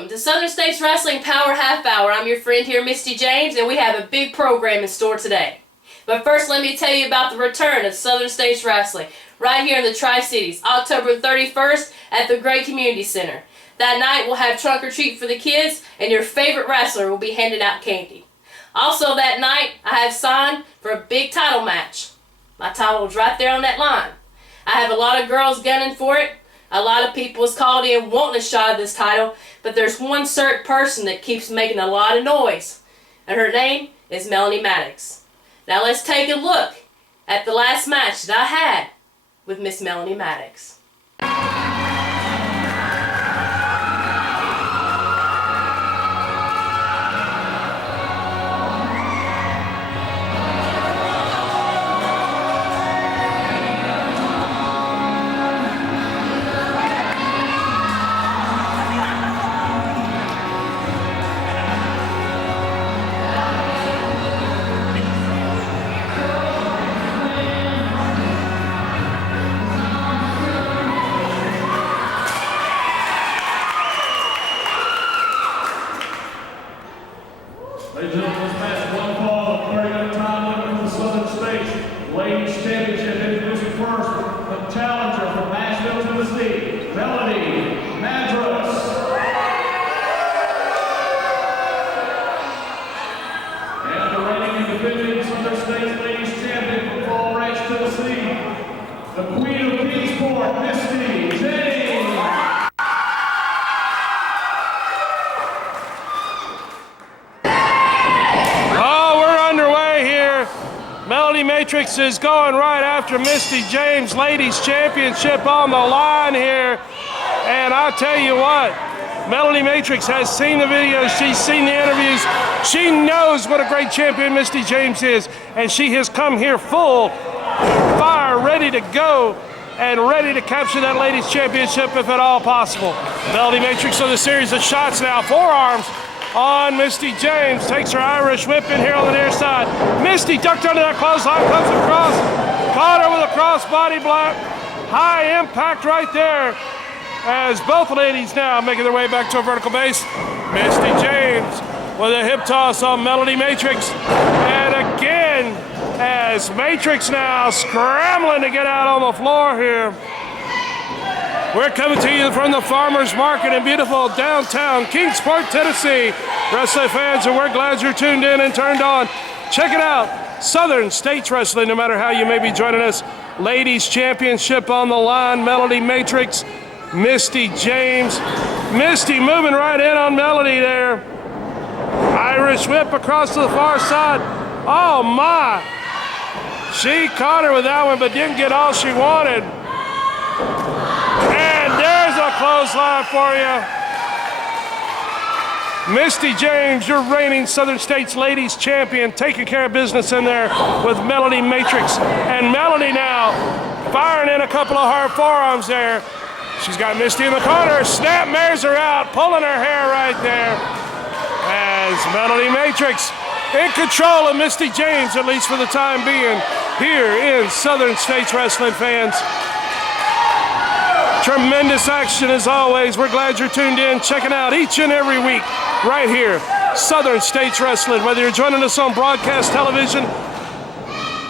Welcome to Southern States Wrestling Power Half Hour. I'm your friend here, Misty James, and we have a big program in store today. But first, let me tell you about the return of Southern States Wrestling right here in the Tri-Cities, October 31st at the Gray Community Center. That night, we'll have trunk or treat for the kids, and your favorite wrestler will be handing out candy. Also that night, I have signed for a big title match. My title is right there on that line. I have a lot of girls gunning for it. A lot of people has called in wanting a shot of this title, but there's one certain person that keeps making a lot of noise, and her name is Melanie Maddox. Now let's take a look at the last match that I had with Miss Melanie Maddox. Ladies and gentlemen, this match one fall, 30-minute time limit for the Southern States Ladies Championship. Introducing first, the challenger from Nashville, Tennessee, Melanie Maddox. And the reigning and defending Southern States Ladies Champion from Fall Ranch, Tennessee, the Queen of Kingsport, Misty James. Melanie Matrix is going right after Misty James Ladies Championship on the line here. And I'll tell you what, Melanie Matrix has seen the videos, she's seen the interviews, she knows what a great champion Misty James is, and she has come here full fire, ready to go, and ready to capture that Ladies Championship if at all possible. Melanie Matrix with a series of shots now, forearms on Misty James, takes her Irish whip in here on the near side. Misty ducked under that clothesline, comes across, caught her with a cross body block. High impact right there as both ladies now making their way back to a vertical base. Misty James with a hip toss on Melanie Matrix. And again, as Matrix now scrambling to get out on the floor here. We're coming to you from the Farmers Market in beautiful downtown Kingsport, Tennessee. Wrestling fans, and we're glad you're tuned in and turned on. Check it out, Southern States Wrestling, no matter how you may be joining us. Ladies Championship on the line, Melanie Matrix, Misty James. Misty moving right in on Melanie there. Irish whip across to the far side. Oh my! She caught her with that one, but didn't get all she wanted. And there's a clothesline for you. Misty James, your reigning Southern States Ladies Champion, taking care of business in there with Melanie Matrix. And Melanie now firing in a couple of hard forearms there. She's got Misty in the corner, snap mares her out, pulling her hair right there. As Melanie Matrix in control of Misty James, at least for the time being, here in Southern States Wrestling, fans. Tremendous action as always. We're glad you're tuned in, checking out each and every week right here, Southern States Wrestling. Whether you're joining us on broadcast television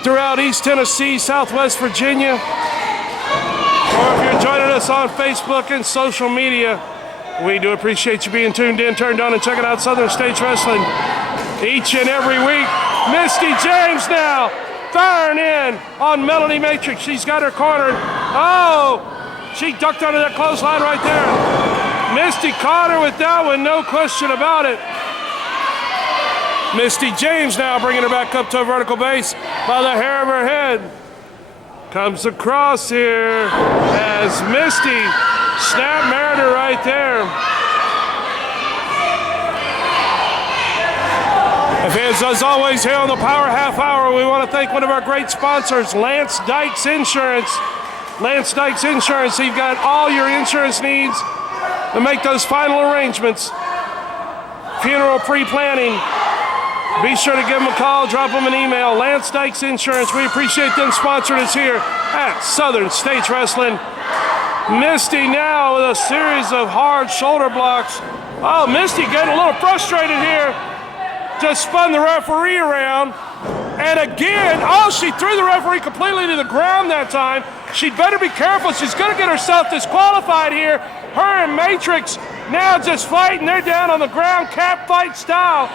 throughout East Tennessee, Southwest Virginia, or if you're joining us on Facebook and social media, we do appreciate you being tuned in, turned on, and checking out Southern States Wrestling each and every week. Misty James now firing in on Melanie Matrix. She's got her cornered. Oh! She ducked under that clothesline right there. Misty caught her with that one, no question about it. Misty James now bringing her back up to a vertical base by the hair of her head. Comes across here as Misty snap married her right there. And fans, as always, here on the Power Half Hour, we want to thank one of our great sponsors, Lance Dykes Insurance. Lance Dykes Insurance, so you've got all your insurance needs to make those final arrangements. Funeral pre-planning. Be sure to give them a call, drop them an email. Lance Dykes Insurance, we appreciate them sponsoring us here at Southern States Wrestling. Misty now with a series of hard shoulder blocks Oh, Misty getting a little frustrated here. Just spun the referee around. And again, oh, she threw the referee completely to the ground that time. She'd better be careful. She's going to get herself disqualified here. Her and Matrix now just fighting. They're down on the ground, cat fight style.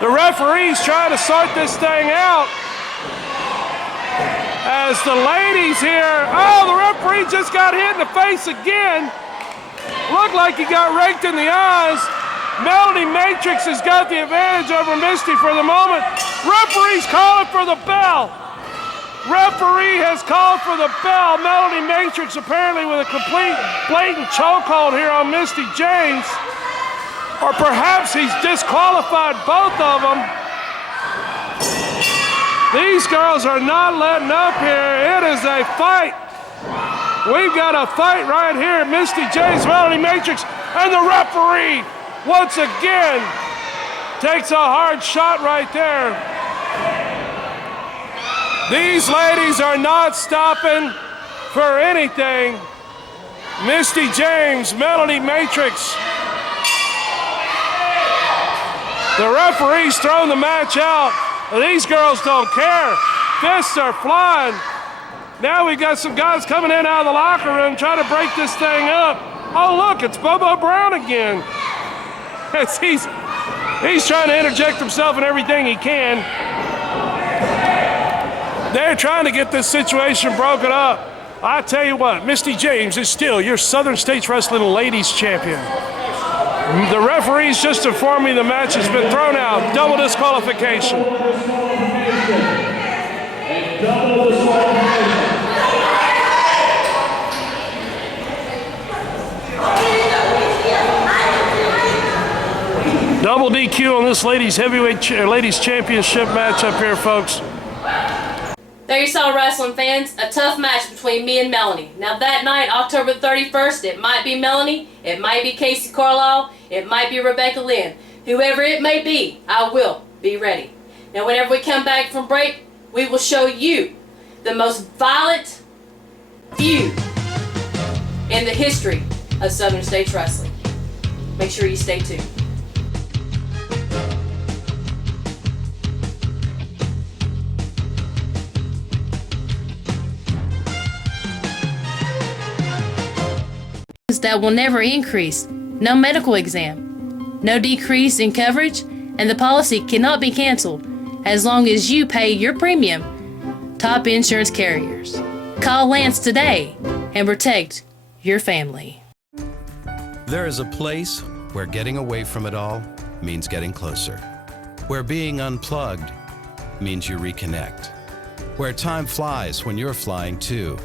The referee's trying to sort this thing out. As the ladies here, oh, the referee just got hit in the face again. Looked like he got raked in the eyes. Melody Matrix has got the advantage over Misty for the moment. Referee's calling for the bell. Referee has called for the bell. Melody Matrix apparently with a complete blatant chokehold here on Misty James. Or perhaps he's disqualified both of them. These girls are not letting up here. It is a fight. We've got a fight right here. Misty James, Melody Matrix, and the referee once again takes a hard shot right there. These ladies are not stopping for anything. Misty James, Melody Matrix. The referee's thrown the match out. These girls don't care. Fists are flying. Now we got some guys coming in out of the locker room trying to break this thing up. Oh, look, it's Bobo Brown again. He's trying to interject himself in everything he can. They're trying to get this situation broken up. I tell you what, Misty James is still your Southern States Wrestling Ladies Champion. The referees just informed me the match has been thrown out. Double disqualification. Double DQ on this ladies championship match up here, folks. There you saw, wrestling fans, a tough match between me and Melanie. Now that night, October 31st, it might be Melanie, it might be Casey Carlisle, it might be Rebecca Lynn. Whoever it may be, I will be ready. Now whenever we come back from break, we will show you the most violent feud in the history of Southern States Wrestling. Make sure you stay tuned. That will never increase. No medical exam, no decrease in coverage, and the policy cannot be canceled as long as you pay your premium. Top insurance carriers. Call Lance today and protect your family. There is a place where getting away from it all means getting closer. Where being unplugged means you reconnect. Where time flies when you're flying too.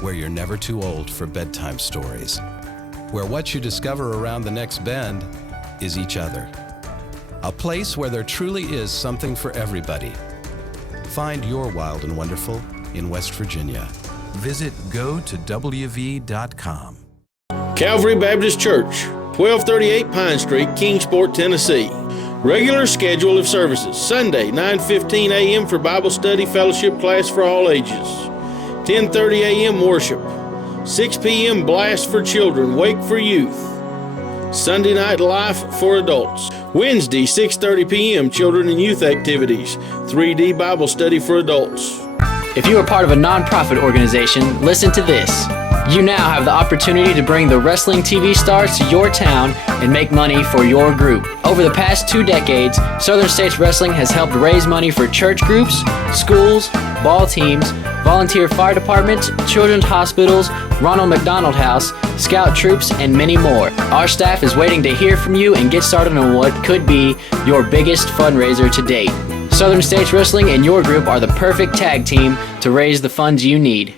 Where you're never too old for bedtime stories. Where what you discover around the next bend is each other. A place where there truly is something for everybody. Find your wild and wonderful in West Virginia. Visit gotowv.com. Calvary Baptist Church, 1238 Pine Street, Kingsport, Tennessee. Regular schedule of services. Sunday, 9:15 a.m. for Bible study fellowship class for all ages. 10:30 a.m. worship. 6 p.m. blast for children, wake for youth. Sunday night life for adults. Wednesday, 6:30 p.m. children and youth activities. 3D Bible study for adults. If you are part of a nonprofit organization, listen to this. You now have the opportunity to bring the wrestling TV stars to your town and make money for your group. Over the past 2 decades, Southern States Wrestling has helped raise money for church groups, schools, ball teams, volunteer fire departments, children's hospitals, Ronald McDonald House, scout troops, and many more. Our staff is waiting to hear from you and get started on what could be your biggest fundraiser to date. Southern States Wrestling and your group are the perfect tag team to raise the funds you need.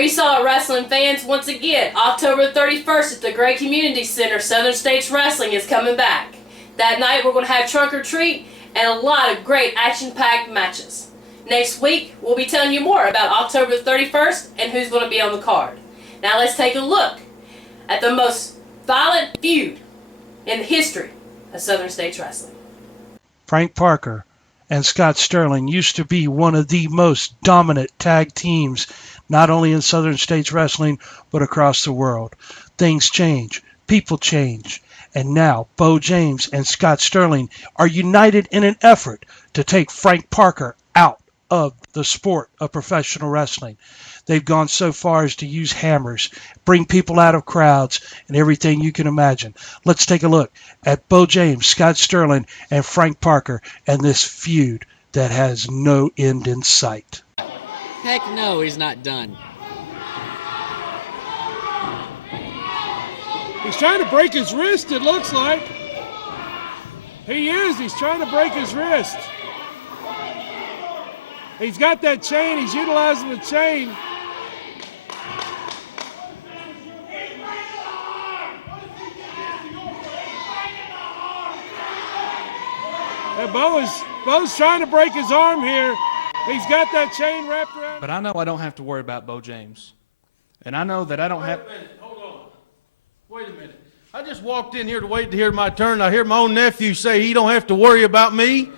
There you saw it, wrestling fans. Once again, October 31st at the Gray Community Center, Southern States Wrestling is coming back. That night we're going to have trunk or treat and a lot of great action-packed matches. Next week, we'll be telling you more about October 31st and who's going to be on the card. Now let's take a look at the most violent feud in the history of Southern States Wrestling. Frank Parker and Scott Sterling used to be one of the most dominant tag teams, not only in Southern States Wrestling, but across the world. Things change, people change, and now Bo James and Scott Sterling are united in an effort to take Frank Parker out of the sport of professional wrestling. They've gone so far as to use hammers, bring people out of crowds, and everything you can imagine. Let's take a look at Bo James, Scott Sterling, and Frank Parker, and this feud that has no end in sight. Heck no, he's not done. He's trying to break his wrist, it looks like. He is. He's trying to break his wrist. He's got that chain. He's utilizing the chain. And Bo's trying to break his arm here. He's got that chain wrapped around. But I know I don't have to worry about Bo James. And I know that I don't have... Wait a minute, hold on. Wait a minute. I just walked in here to wait to hear my turn. I hear my own nephew say he don't have to worry about me.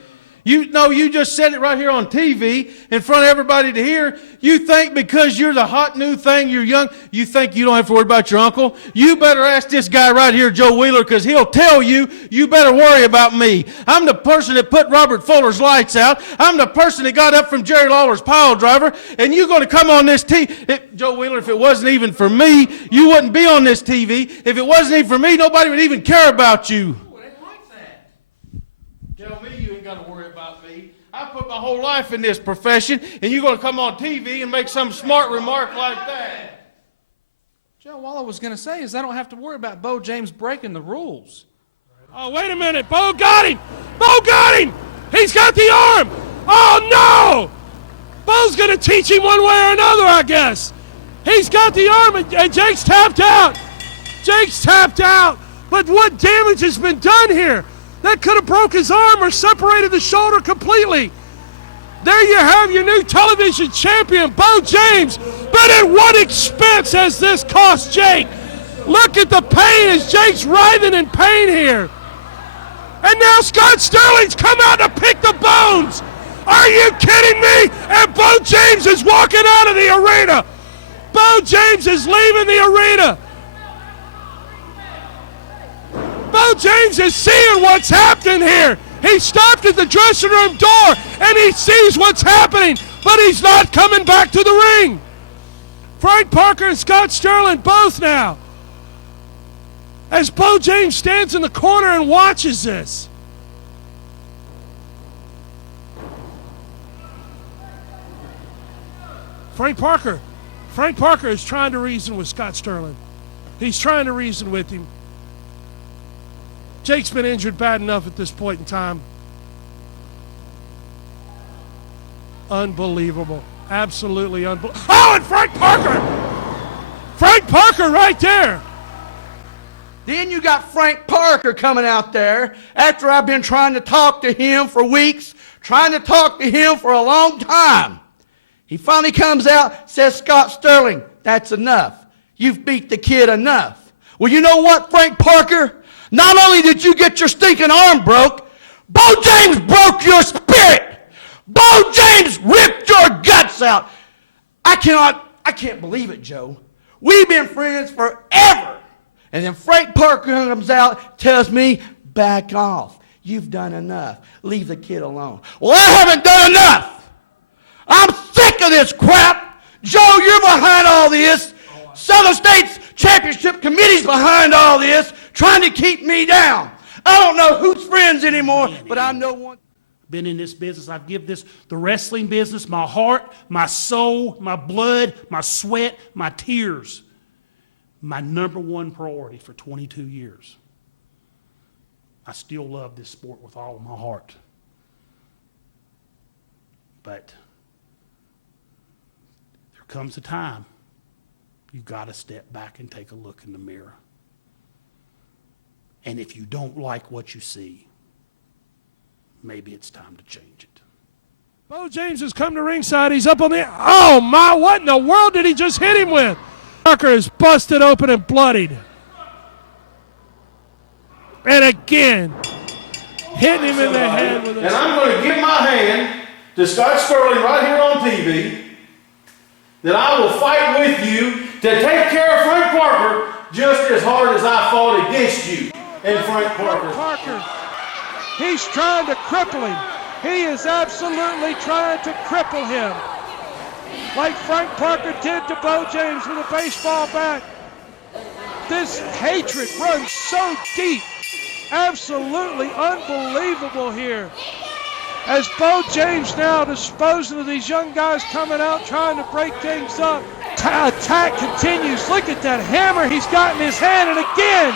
You just said it right here on TV in front of everybody to hear. You think because you're the hot new thing, you're young, you think you don't have to worry about your uncle? You better ask this guy right here, Joe Wheeler, because he'll tell you, you better worry about me. I'm the person that put Robert Fuller's lights out. I'm the person that got up from Jerry Lawler's pile driver, and you're going to come on this TV. Joe Wheeler, if it wasn't even for me, you wouldn't be on this TV. If it wasn't even for me, nobody would even care about you. Tell me you ain't got to worry about me. I put my whole life in this profession, and you're going to come on TV and make some smart remark like that. Joe, all I was going to say is I don't have to worry about Bo James breaking the rules. Oh, wait a minute. Bo got him. Bo got him. He's got the arm. Oh, no. Bo's going to teach him one way or another, I guess. He's got the arm, and Jake's tapped out. Jake's tapped out. But what damage has been done here? That could have broke his arm or separated the shoulder completely. There you have your new television champion, Bo James. But at what expense has this cost Jake? Look at the pain as Jake's writhing in pain here. And now Scott Sterling's come out to pick the bones. Are you kidding me? And Bo James is walking out of the arena. Bo James is leaving the arena. Bo James is seeing what's happening here. He stopped at the dressing room door and he sees what's happening, but he's not coming back to the ring. Frank Parker and Scott Sterling both now. As Bo James stands in the corner and watches this. Frank Parker is trying to reason with Scott Sterling. He's trying to reason with him. Jake's been injured bad enough at this point in time. Unbelievable. Absolutely unbelievable. Oh, and Frank Parker! Frank Parker right there. Then you got Frank Parker coming out there after I've been trying to talk to him for weeks, trying to talk to him for a long time. He finally comes out, says, Scott Sterling, that's enough. You've beat the kid enough. Well, you know what, Frank Parker? Not only did you get your stinking arm broke, Bo James broke your spirit. Bo James ripped your guts out. I can't believe it, Joe. We've been friends forever. And then Frank Parker comes out, tells me, back off. You've done enough. Leave the kid alone. Well, I haven't done enough. I'm sick of this crap. Joe, you're behind all this. Southern States Championship Committee's behind all this, trying to keep me down. I don't know who's friends anymore, but I know one. Been in this business. I've given this, the wrestling business, my heart, my soul, my blood, my sweat, my tears. My number one priority for 22 years. I still love this sport with all of my heart. But there comes a time you got to step back and take a look in the mirror. And if you don't like what you see, maybe it's time to change it. Bo James has come to ringside. He's up on the... Oh, my, what in the world did he just hit him with? Parker is busted open and bloodied. And again, hitting him in the head with a... And I'm going to give my hand to Scott Sterling right here on TV that I will fight with you to take care of Frank Parker just as hard as I fought against you and Frank Parker. He's trying to cripple him. He is absolutely trying to cripple him. Like Frank Parker did to Bo James with a baseball bat. This hatred runs so deep. Absolutely unbelievable here. As Bo James now disposing of these young guys coming out trying to break things up. Attack continues. Look at that hammer he's got in his hand, and again,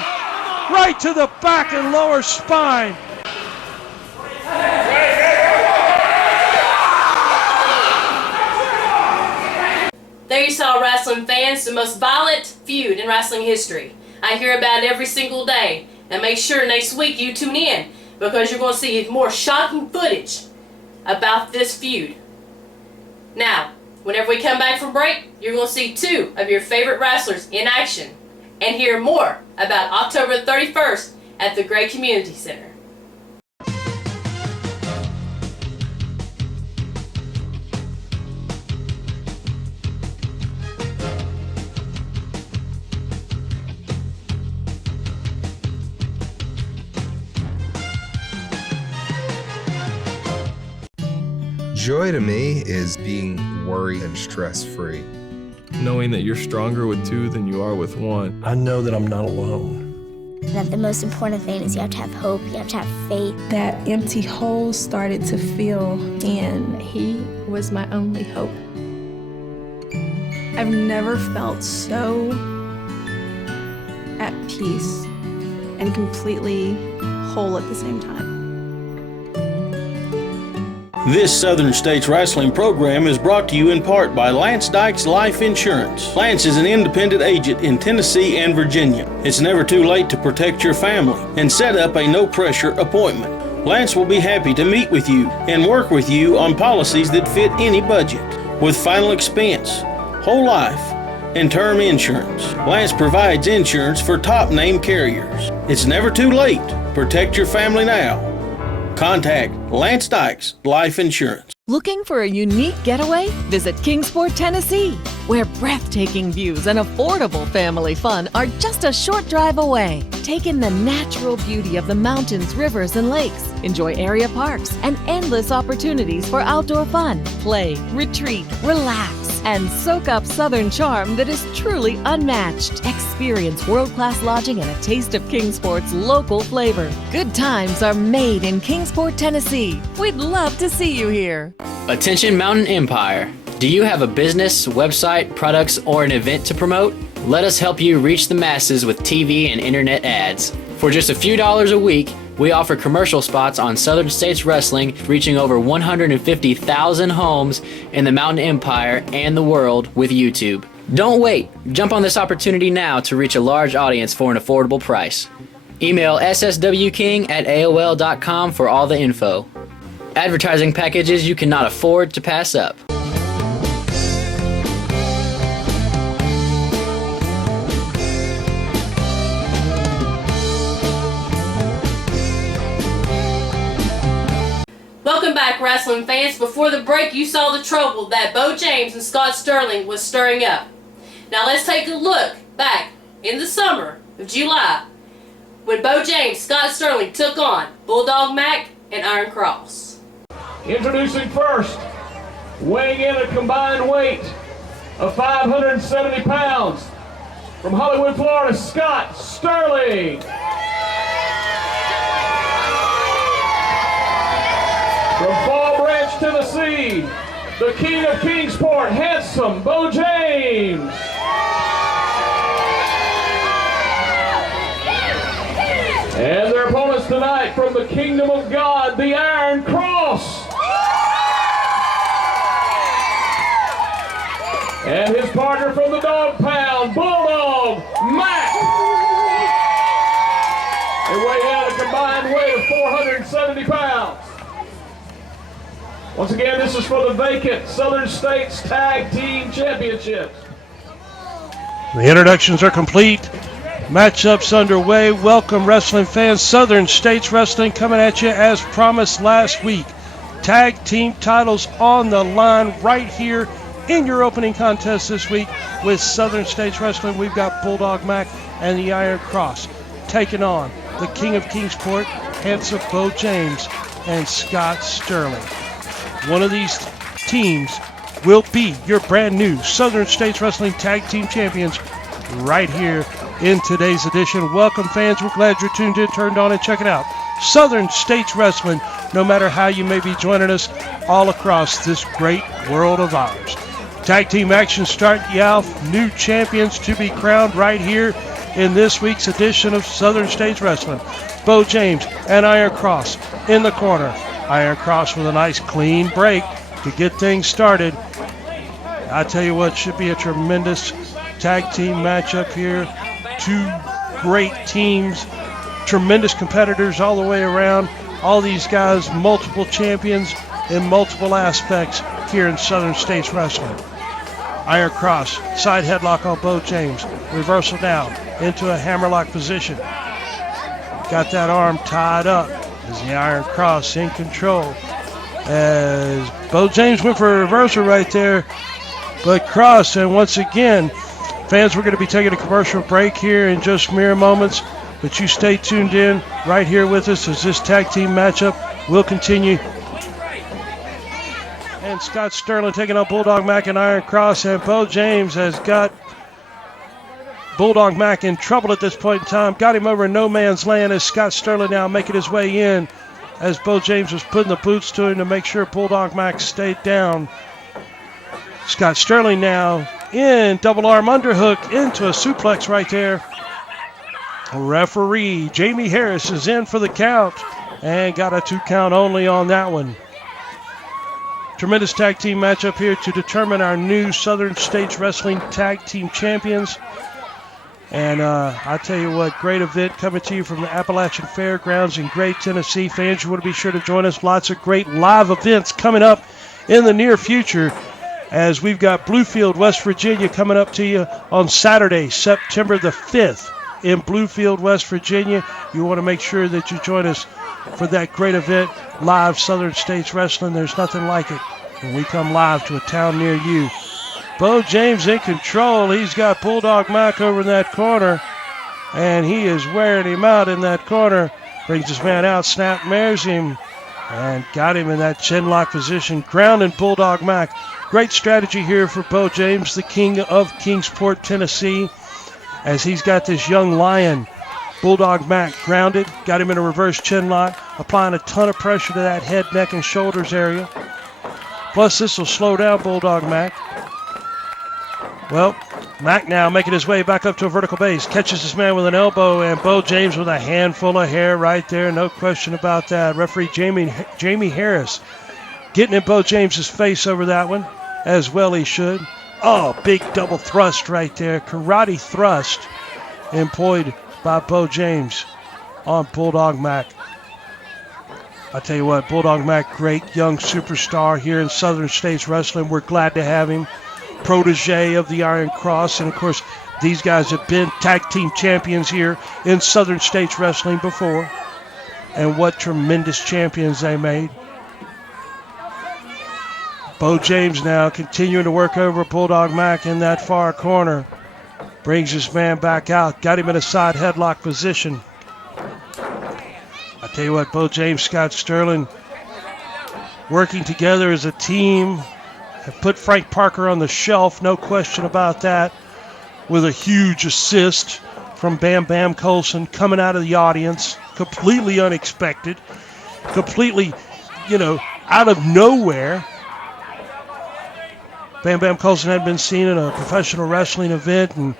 right to the back and lower spine. There you saw, wrestling fans, the most violent feud in wrestling history. I hear about it every single day. And make sure next week you tune in, because you're going to see more shocking footage about this feud. Now, whenever we come back from break, you're going to see two of your favorite wrestlers in action and hear more about October 31st at the Gray Community Center. Joy to me is being worried and stress-free. Knowing that you're stronger with two than you are with one. I know that I'm not alone. That the most important thing is you have to have hope, you have to have faith. That empty hole started to fill, and he was my only hope. I've never felt so at peace and completely whole at the same time. This Southern States Wrestling program is brought to you in part by Lance Dykes Life Insurance. Lance is an independent agent in Tennessee and Virginia. It's never too late to protect your family and set up a no-pressure appointment. Lance will be happy to meet with you and work with you on policies that fit any budget. With final expense, whole life, and term insurance, Lance provides insurance for top-name carriers. It's never too late. Protect your family now. Contact Lance Dykes Life Insurance. Looking for a unique getaway? Visit Kingsport, Tennessee, where breathtaking views and affordable family fun are just a short drive away. Take in the natural beauty of the mountains, rivers, and lakes. Enjoy area parks and endless opportunities for outdoor fun, play, retreat, relax, and soak up Southern charm that is truly unmatched. Experience world-class lodging and a taste of Kingsport's local flavor. Good times are made in Kingsport, Tennessee. We'd love to see you here. Attention Mountain Empire. Do you have a business, website, products, or an event to promote? Let us help you reach the masses with TV and internet ads. For just a few dollars a week, we offer commercial spots on Southern States Wrestling, reaching over 150,000 homes in the Mountain Empire and the world with YouTube. Don't wait. Jump on this opportunity now to reach a large audience for an affordable price. Email sswking@aol.com for all the info. Advertising packages you cannot afford to pass up. Welcome back, wrestling fans. Before the break, you saw the trouble that Bo James and Scott Sterling was stirring up. Now let's take a look back in the summer of July when Bo James, Scott Sterling took on Bulldog Mac and Iron Cross. Introducing first, weighing in a combined weight of 570 pounds, from Hollywood, Florida, Scott Sterling. From Fall Branch, Tennessee, the King of Kingsport, handsome Bo James. And their opponents tonight from the Kingdom of God, the Iron Cross. And his partner from the Dog Pound, Once again, this is for the vacant Southern States Tag Team Championships. The introductions are complete. Matchups underway. Welcome, wrestling fans. Southern States Wrestling coming at you as promised last week. Tag team titles on the line right here in your opening contest this week with Southern States Wrestling. We've got Bulldog Mac and the Iron Cross taking on the King of Kingsport, handsome Bo James, and Scott Sterling. One of these teams will be your brand new Southern States Wrestling Tag Team Champions right here in today's edition. Welcome, fans. We're glad you're tuned in, turned on, and checking out Southern States Wrestling, no matter how you may be joining us all across this great world of ours. Tag team action starting off. New champions to be crowned right here in this week's edition of Southern States Wrestling. Bo James and Iron Cross in the corner. Iron Cross with a nice clean break to get things started. I tell you what, should be a tremendous tag team matchup here. Two great teams, tremendous competitors all the way around. All these guys, multiple champions in multiple aspects here in Southern States Wrestling. Iron Cross, side headlock on Bo James. Reversal down into a hammerlock position. Got that arm tied up as the Iron Cross in control. As Bo James went for a reversal right there, but Cross, and once again, fans, we're going to be taking a commercial break here in just mere moments, but you stay tuned in right here with us as this tag team matchup will continue. And Scott Sterling taking on Bulldog Mac and Iron Cross, and Bo James has got Bulldog Mac in trouble at this point in time. Got him over in no man's land as Scott Sterling now making his way in as Bo James was putting the boots to him to make sure Bulldog Mac stayed down. Scott Sterling now in double arm underhook into a suplex right there. Referee Jamie Harris is in for the count and got a 2 count only on that one. Tremendous tag team matchup here to determine our new Southern States Wrestling Tag Team Champions. And I tell you what, great event coming to you from the Appalachian Fairgrounds in Gray, Tennessee. Fans, you want to be sure to join us. Lots of great live events coming up in the near future as we've got Bluefield, West Virginia coming up to you on Saturday, September the 5th in Bluefield, West Virginia. You want to make sure that you join us for that great event, live Southern States Wrestling. There's nothing like it when we come live to a town near you. Bo James in control. He's got Bulldog Mac over in that corner, and he is wearing him out in that corner. Brings his man out, snap mares him, and got him in that chin lock position, grounding Bulldog Mac. Great strategy here for Bo James, the king of Kingsport, Tennessee, as he's got this young lion, Bulldog Mac, grounded, got him in a reverse chin lock, applying a ton of pressure to that head, neck, and shoulders area. Plus, this will slow down Bulldog Mac. Well, Mac now making his way back up to a vertical base. Catches his man with an elbow, and Bo James with a handful of hair right there. No question about that. Referee Jamie Harris getting in Bo James's face over that one, as well he should. Oh, big double thrust right there. Karate thrust employed by Bo James on Bulldog Mac. I tell you what, Bulldog Mac, great young superstar here in Southern States Wrestling. We're glad to have him. Protege of the Iron Cross, and of course these guys have been tag team champions here in Southern States Wrestling before, and what tremendous champions they made. Bo James now continuing to work over Bulldog Mac in that far corner, brings his man back out, got him in a side headlock position. I tell you what, Bo James, Scott Sterling working together as a team have put Frank Parker on the shelf, no question about that, with a huge assist from Bam Bam Colson coming out of the audience, completely unexpected, completely, out of nowhere. Bam Bam Colson hadn't been seen in a professional wrestling event in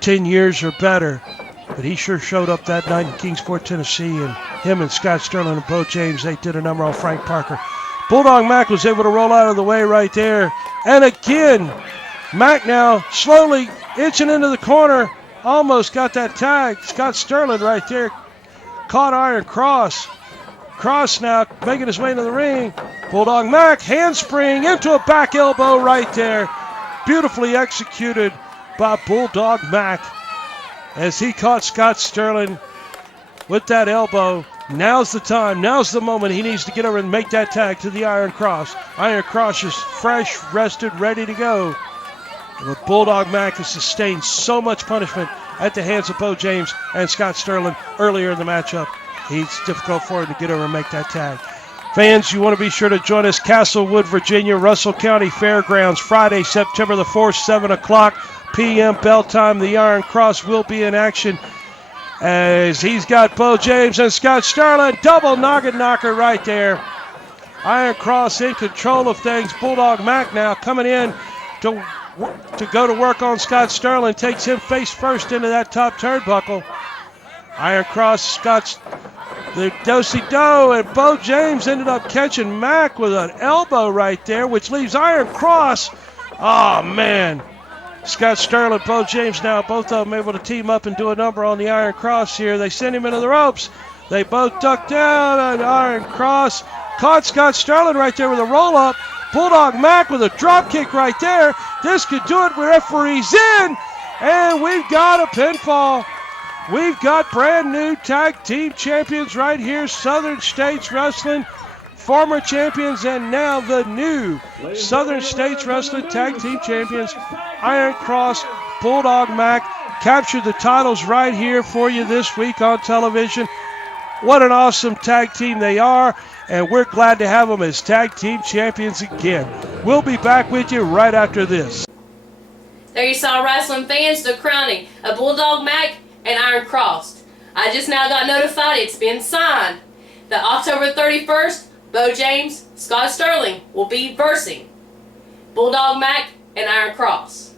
10 years or better, but he sure showed up that night in Kingsport, Tennessee, and him and Scott Sterling and Bo James, they did a number on Frank Parker. Bulldog Mac was able to roll out of the way right there. And again, Mac now slowly inching into the corner. Almost got that tag. Scott Sterling right there caught Iron Cross. Cross now making his way into the ring. Bulldog Mac handspring into a back elbow right there. Beautifully executed by Bulldog Mac as he caught Scott Sterling with that elbow. Now's the time. Now's the moment. He needs to get over and make that tag to the Iron Cross. Iron Cross is fresh, rested, ready to go. But Bulldog Mac has sustained so much punishment at the hands of Bo James and Scott Sterling earlier in the matchup. It's difficult for him to get over and make that tag. Fans, you want to be sure to join us, Castlewood, Virginia, Russell County Fairgrounds, Friday, September the 4th, 7 o'clock p.m. bell time. The Iron Cross will be in action as he's got Bo James and Scott Sterling. Double noggin knocker right there. Iron Cross in control of things. Bulldog Mac now coming in to go to work on Scott Sterling. Takes him face first into that top turnbuckle. Iron Cross, Scott's the do-si-do, and Bo James ended up catching Mac with an elbow right there, which leaves Iron Cross. Oh, man. Scott Sterling, Bo James now, both of them able to team up and do a number on the Iron Cross here. They send him into the ropes. They both duck down, and Iron Cross caught Scott Sterling right there with a roll-up. Bulldog Mac with a drop kick right there. This could do it. Referee's in, and we've got a pinfall. We've got brand new tag team champions right here, Southern States Wrestling, former champions and now the new Southern States Wrestling tag team champions. Iron Cross, Bulldog Mac captured the titles right here for you this week on television. What an awesome tag team they are, and we're glad to have them as tag team champions again. We'll be back with you right after this. There you saw, wrestling fans, the crowning of Bulldog Mac and Iron Cross. I just now got notified it's been signed that October 31st, Bo James, Scott Sterling will be versing Bulldog Mac and Iron Cross.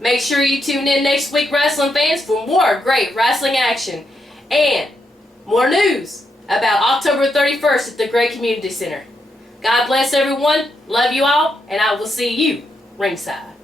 Make sure you tune in next week, wrestling fans, for more great wrestling action and more news about October 31st at the Great Community Center. God bless everyone, love you all, and I will see you ringside.